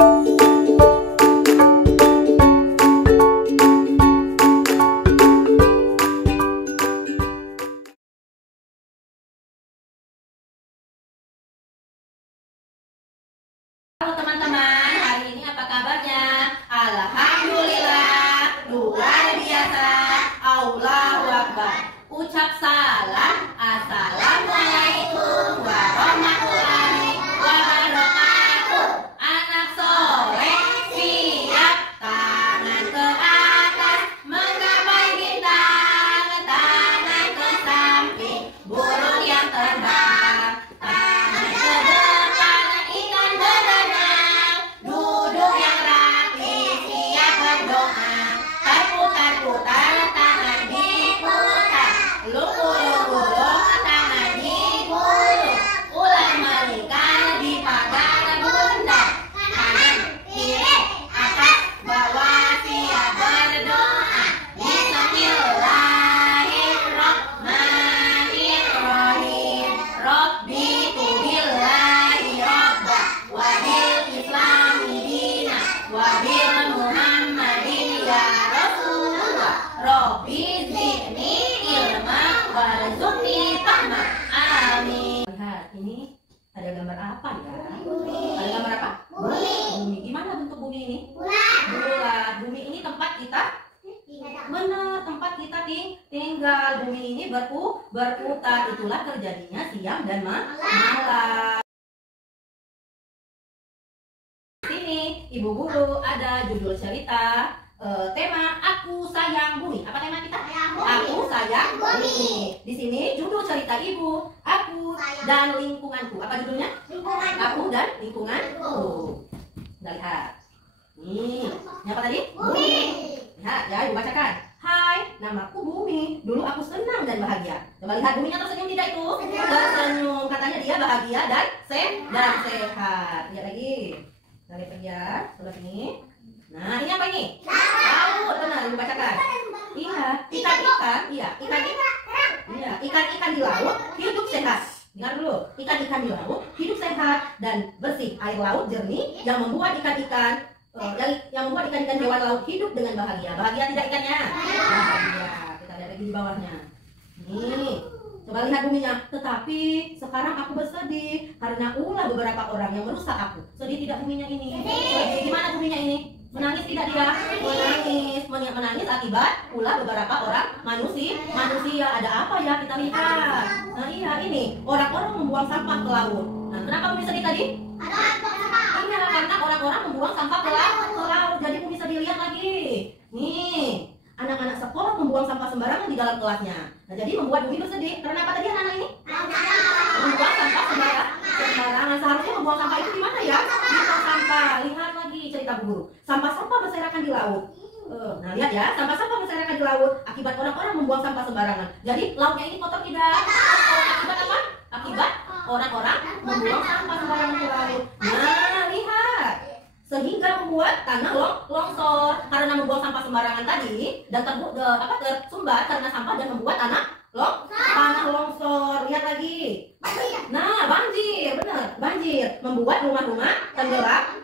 Halo teman-teman, hari ini apa kabarnya? Alhamdulillah, luar biasa, Allahu Akbar. Ucap salam, Assalamualaikum warahmatullahi wabarakatuh. Anak soleh siap, tangan ke atas, menggapai bintang, tangan ke samping, burung yang terbang, tangan ke depan, ikan berenang, duduk yang rapi, siap berdoa, putar-putar, tangan diputar, lunggu-lunggu, tangan digulung, ulang melingkar di pagar bunda, kanan kiri atas bawah siap berdoa. Bismillahirrahmanirrahim. Rabbi tubillahi robba wabil islami dina wabil muhammadin ya rasulullah. Rabbi zidni ilma warzuqni fahma. Amin. Lihat, ini ada gambar apa ya? Ada gambar apa? Bumi. Gimana bentuk bumi ini? Bulat. Bumi ini tempat kita. Benar, tempat kita tinggal. Bumi ini berputar. Itulah terjadinya siang dan malam. Sini Ibu Guru ada judul cerita, tema Aku Sayang Bumi. Apa tema kita? Aku Sayang Bumi. Di sini judul cerita Ibu, Aku dan Lingkunganku. Apa judulnya? Aku dan Lingkunganku. Kita lihat. Nih, ini apa tadi? Bumi. Lihat ya, Ibu bacakan. Hai, namaku Bumi. Dulu aku senang dan bahagia. Coba lihat, buminya tersenyum tidak itu? Tersenyum. Katanya dia bahagia dan sehat. Lihat lagi. Kita lihat ya, sebelah sini. Nah, ini apa ini? Laut. Benar, Ibu bacakan. Iya, ikan-ikan. Iya, ikan-ikan di laut hidup sehat. Dengar dulu, ikan-ikan di laut hidup sehat dan bersih. Air laut jernih yang membuat ikan-ikan hewan laut hidup dengan bahagia. Bahagia tidak ikannya? Bahagia. Kita lihat lagi di bawahnya. Nih, coba lihat buminya. Tetapi sekarang aku bersedih karena ulah beberapa orang yang merusak aku. Sedih tidak buminya ini? Sedih. Gimana buminya ini? Menangis tidak dia? Menangis akibat ulah beberapa orang manusia. Ada apa ya? Kita lihat. Nah iya, ini orang-orang membuang sampah ke laut. Nah, kenapa bumi sedih tadi? Iya, karena orang-orang membuang sampah ke laut. Jadi bumi sedih. Lihat lagi. Nih, anak-anak sekolah membuang sampah sembarangan di dalam kelasnya. Nah, jadi membuat bumi bersedih. Karena apa tadi anak-anak ini? Membuang sampah sembarangan. Seharusnya membuang sampah itu di mana ya? Di tong sampah. Lihat lagi cerita Bu Guru. Sampah-sampah berserakan di laut. Nah, lihat ya, sampah-sampah berserakan di laut akibat orang-orang membuang sampah sembarangan. Jadi lautnya ini kotor tidak? Akibat apa? Akibat orang-orang membuang sampah sembarangan di laut. Nah, lihat. Sehingga membuat tanah longsor karena membuang sampah sembarangan tadi dan tersumbat karena sampah dan membuat tanah longsor. Lihat lagi. Nah, banjir, benar, banjir membuat rumah-rumah tenggelam.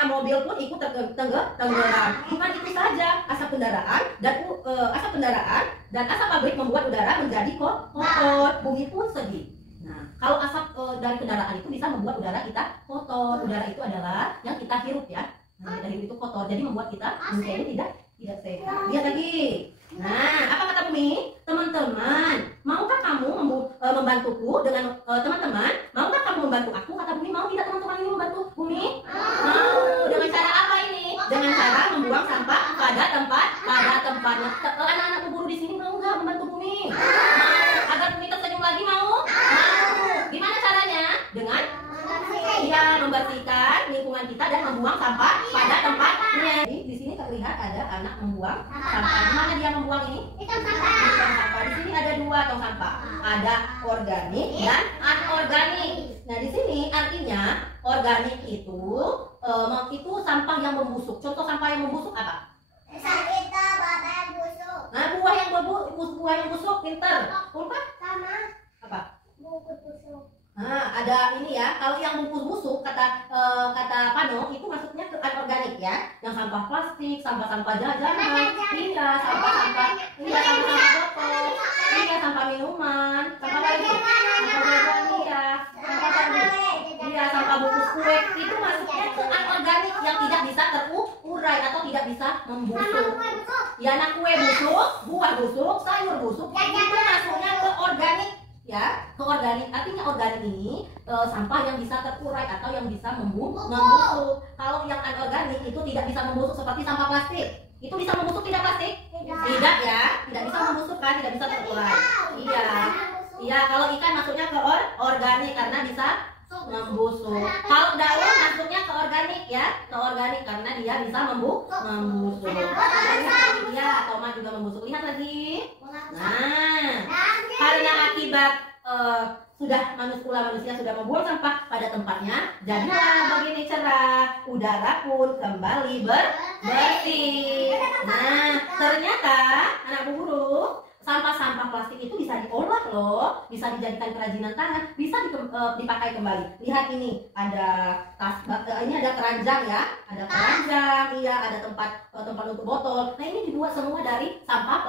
Mobil pun ikut tenggelam. Bukan itu saja, asap kendaraan dan asap pabrik membuat udara menjadi kotor. Bumi pun sedih. Nah, kalau asap dari kendaraan itu bisa membuat udara kita kotor. Udara itu adalah yang kita hirup ya. Nah, kita hirup itu kotor, jadi membuat kita menjadi tidak sehat. Lihat lagi. Nah, apa kata Bumi? Teman-teman, maukah kamu membantuku dengan teman-teman? Maukah kamu membantu aku? Kata Bumi, mau tidak teman-teman ini membantu Bumi? Mau. Dengan cara apa ini? Dengan cara membuang sampah pada tempatnya. Anak-anak guru di sini mau nggak membantu Bumi? Mau. Agar Bumi tersenyum lagi mau? Mau. Gimana caranya? Dengan membersihkan lingkungan kita dan membuang sampah pada tempatnya. Di sini terlihat ada anak membuang sampah. Di mana dia membuang ini? Tong sampah. Di sini ada dua tong sampah. Ada organik dan anorganik. Nah, di sini artinya organik itu sampah yang membusuk. Contoh sampah yang membusuk apa? Nah, buah yang busuk, pinter. Pulpa? Sama. Apa? Buku busuk. Nah, ada ini ya, kalau yang bungkus busuk kata Pano itu maksudnya ke anorganik ya, yang sampah plastik, sampah-sampah jajanan, iya sampah-sampah botol, iya sampah minuman, sampah lagi, sampah jajan, iya, sampah tadi, iya sampah bungkus kue itu masuknya ke anorganik yang tidak bisa terurai atau tidak bisa membusuk. Ya, anak kue busuk, buah busuk, sayur busuk itu masuknya ke organik. Ya, ke organik artinya organik ini sampah yang bisa terurai atau yang bisa membusuk. Kalau yang anorganik itu tidak bisa membusuk seperti sampah plastik. Itu bisa membusuk tidak plastik? Tidak ya, tidak bisa membusuk kan, tidak bisa terurai. Iya. Iya, kalau ikan masuknya ke organik karena bisa membusuk. Kalau daun masuknya ke organik ya, ke organik karena dia bisa membusuk. Iya, tomat juga membusuk. Lihat lagi. Nah, karena akibat manusia sudah membuang sampah pada tempatnya, jadilah begini cerah, udara pun kembali bersih. Nah, ternyata anak Bu Guru, sampah-sampah plastik itu bisa diolah loh, bisa dijadikan kerajinan tangan, bisa dipakai kembali. Lihat ini, ada ini ada keranjang ya, ada keranjang, iya, ada tempat untuk botol. Nah, ini dibuat semua dari sampah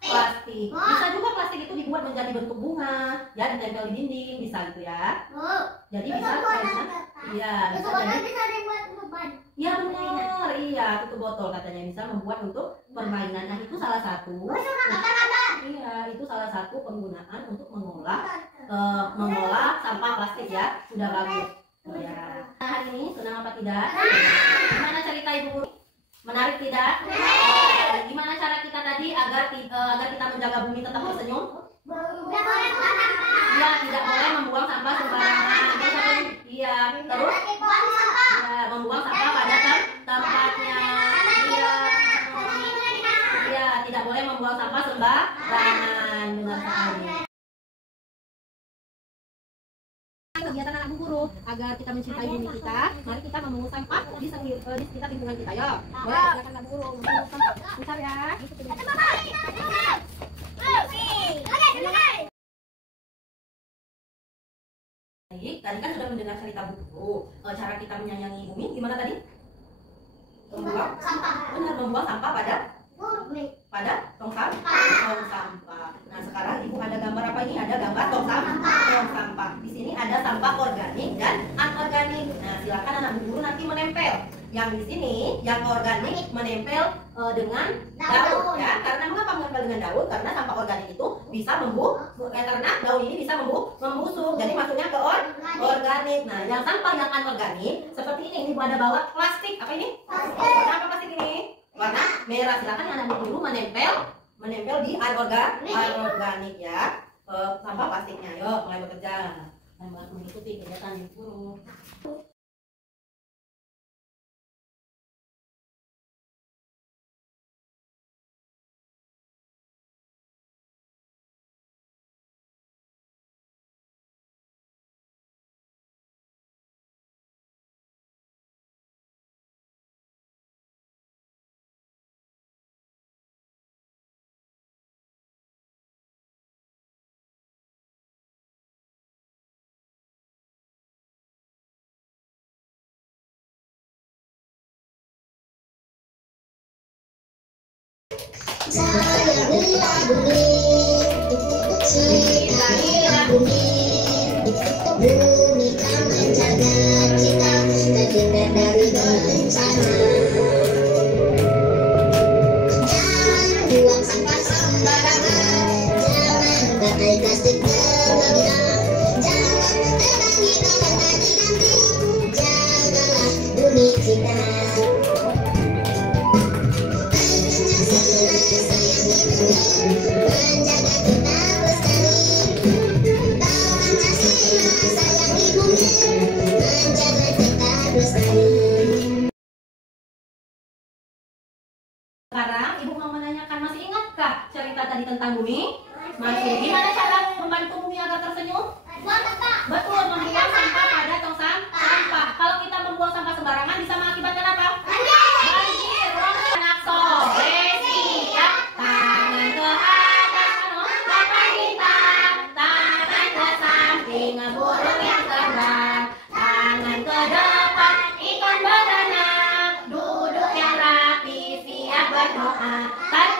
plastik. Bisa juga plastik itu dibuat menjadi bentuk bunga, ya ditempel di dinding, bisa gitu ya. Jadi bisa, iya, bisa dibuat beban. Iya benar, iya tutup botol katanya bisa membuat untuk permainan. Nah, itu salah satu. Iya, itu salah satu penggunaan untuk mengolah sampah plastik ya. Sudah bagus. Ya. Nah, hari ini senang apa tidak? Gimana cerita Ibu Guru? Menarik tidak? Gimana cara kita tadi agar kita menjaga bumi tetap tersenyum? Iya, tidak boleh membuang sampah sembarangan. Iya, terus ya, membuang sampah pada tempatnya. Iya, tidak boleh membuang sampah sembarangan. Benar sekali. Kegiatan anak Bu Guru agar kita mencintai bumi kita, mari kita memungut sampah di sekitar lingkungan kita ya. Boleh, silakan anak Bu Guru memungut sampah. Bentar ya. Baik, tadi kan sudah mendengar cerita Bu Guru. Cara kita menyayangi bumi gimana tadi? Membuang sampah. Benar, membuang sampah pada tong sampah. Nah, sekarang Ibu ada gambar apa ini? Ada gambar tong sampah. Di sini ada sampah organik dan anorganik. Nah, silakan anak Bu Guru nanti menempel. Yang di sini yang organik menempel dengan daun ya. Karena mengapa menempel dengan daun? Karena sampah organik itu bisa karena daun ini bisa membusuk. Jadi masuknya ke organik. Nah, yang sampah yang anorganik seperti ini Ibu ada bawa plastik. Apa ini? Warna apa plastik ini? Warna merah. Silakan anak Bu Guru menempel di anorganik ya. Sampah plastiknya. Yuk, mulai bekerja. Mengikuti kegiatan Ibu Guru. Sayangilah bumi, cintai bumi, bumi kan menjaga kita terhindar dari bencana. Jangan buang sampah sembarangan, jangan pakai plastik berlebihan, jangan terangi kawan ganti, jagalah bumi kita. Menjaga tetap lestari, Pancasila sayangi bumi, menjaga tetap lestari. Sekarang Ibu mau menanyakan, masih ingatkah cerita tadi tentang bumi? Masih. Gimana cara membantu bumi agar tersenyum? Betul, membuang sampah pada tong sampah. Kalau kita membuang sampah sembarangan bisa mengakibatkan apa? Banjir. Anak sore siap, tangan ke atas, mata hitam, tangan ke samping, burung yang berdoa.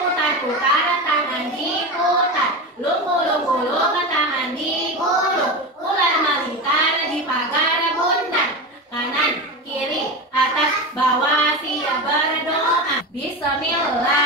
Putar-putar tangan diputar, lumpuh-lumpuh tangan digulung, ular melingkar di pagar bundar, kanan kiri atas bawah siap berdoa. Bismillah.